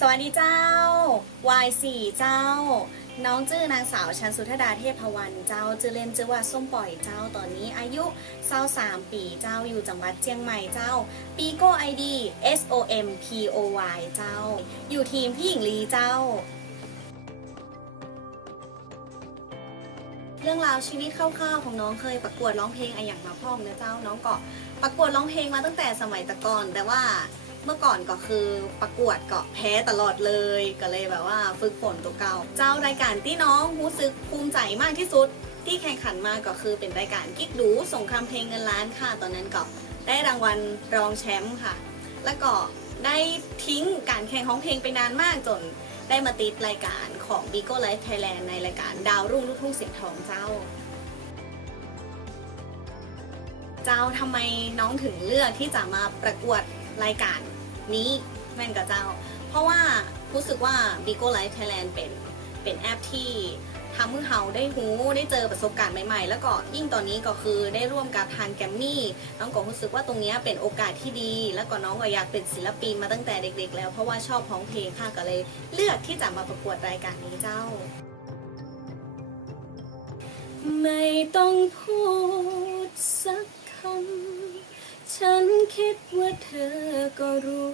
สวัสดีเจ้าวายสี่เจ้า น้องชื่อนางสาวชันสุธดาเทพวันเจ้าชื่อเล่นชื่อว่าส้มปล่อยเจ้าตอนนี้อายุ23ปีเจ้าอยู่จังหวัดเชียงใหม่เจ้า ปีโก้ไอดี S O M P O Y เจ้า อยู่ทีมพี่หญิงลีเจ้า เรื่องราวชีวิตคร่าวๆของน้องเคยประกวดร้องเพลงอะอย่างมาพ่องนะเจ้า น้องก็ประกวดร้องเพลงมาตั้งแต่สมัยตะกอนแต่ว่า เมื่อก่อนก็คือประกวดก็แพ้ตลอดเลยก็เลยแบบว่าฝึกฝนตัวเก่า เจ้ารายการที่น้องรู้สึกภูมิใจมากที่สุด ที่แข่งขันมาก็คือเป็นรายการกิ๊กดูสงครามเพลงเงินล้านค่ะ ตอนนั้นก็ได้รางวัลรองแชมป์ค่ะ แล้วก็ได้ทิ้งการแข่งของเพลงไปนานมากจนได้มาติดรายการของ b i g o Life Thailand ในรายการดาวรุ่งลูกทุ่งเสียงทองเจ้า เจ้าทำไมน้องถึงเลือกที่จะมาประกวดรายการ นี้แม่นกับเจ้า เพราะว่ารู้สึกว่า b i g o Life Thailand เป็นเป็นแอปที่ทำให้เราได้หูได้เจอประสบการณ์ใหม่ๆ แล้วก็ยิ่งตอนนี้ก็คือได้ร่วมกับทางแกรมมี่น้องก็รู้สึกว่าตรงนี้เป็นโอกาสที่ดี แล้วก็น้องก็อยากเป็นศิลปินมาตั้งแต่เด็ก ๆ แล้วเพราะว่าชอบร้องเพลงค่ะก็เลย เลือกที่จะมาประกวดรายการนี้เจ้า ไม่ต้องพูดสักคำ ฉันคิดว่าเธอก็รู้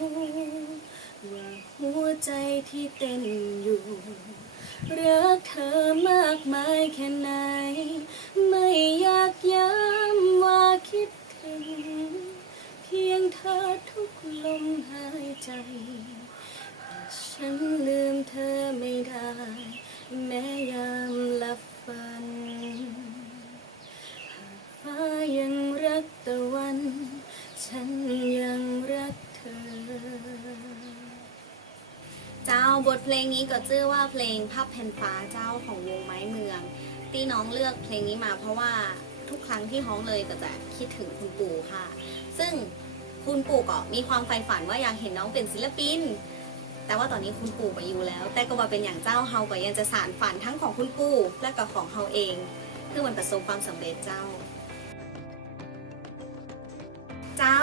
ว่าหัวใจที่เต้นอยู่ รักเธอมากมายแค่ไหน ไม่อยากย้ำว่าคิดถึง เพียงเธอทุกลมหายใจ แต่ฉันลืมเธอไม่ได้ แม้ยามหลับ บทเพลงนี้ก็ชื่อว่าเพลงภาพแผ่นฟ้าเจ้าของวงไม้เมือง ที่น้องเลือกเพลงนี้มาเพราะว่าทุกครั้งที่ฮ้องเลยก็จะคิดถึงคุณปู่ค่ะ ซึ่งคุณปู่ก็มีความใฝ่ฝันว่าอยากเห็นน้องเป็นศิลปิน แต่ว่าตอนนี้คุณปู่ไปอยู่แล้ว แต่ก็มาเป็นอย่างเจ้าเฮาก็ยังจะสานฝันทั้งของคุณปู่และก็ของเฮาเองเพื่อมันประสบความสำเร็จเจ้า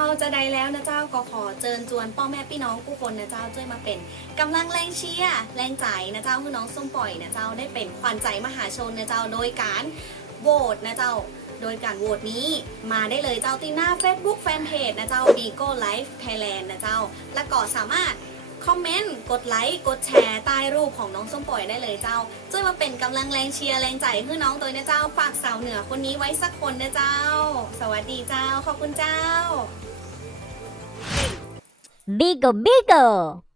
จ้าจะได้แล้วนะเจ้าก็ขอเชิญชวนพ่อแม่พี่น้องกู้คนนะเจ้าช่วยมาเป็นกำลังแรงเชียร์แรงใจนะเจ้าคือน้องส้มปล่อยนะเจ้าได้เป็นขวัญใจมหาชนนะเจ้าโดยการโหวตนะเจ้าโดยการโหวตนี้มาได้เลยเจ้าที่หน้า Facebook Fanpage นะเจ้า Bigo Life Thailand นะเจ้า และก็สามารถ คอมเมนต์ กดไลค์ กดแชร์ ใต้รูปของน้องส้มปล่อยได้เลยเจ้าช่วยมาเป็นกำลังแรงเชียร์แรงใจเพื่อน้องตัวนะเจ้า ฝากสาวเหนือคนนี้ไว้สักคนนะเจ้า สวัสดีเจ้า ขอบคุณเจ้า Bigo Bigo!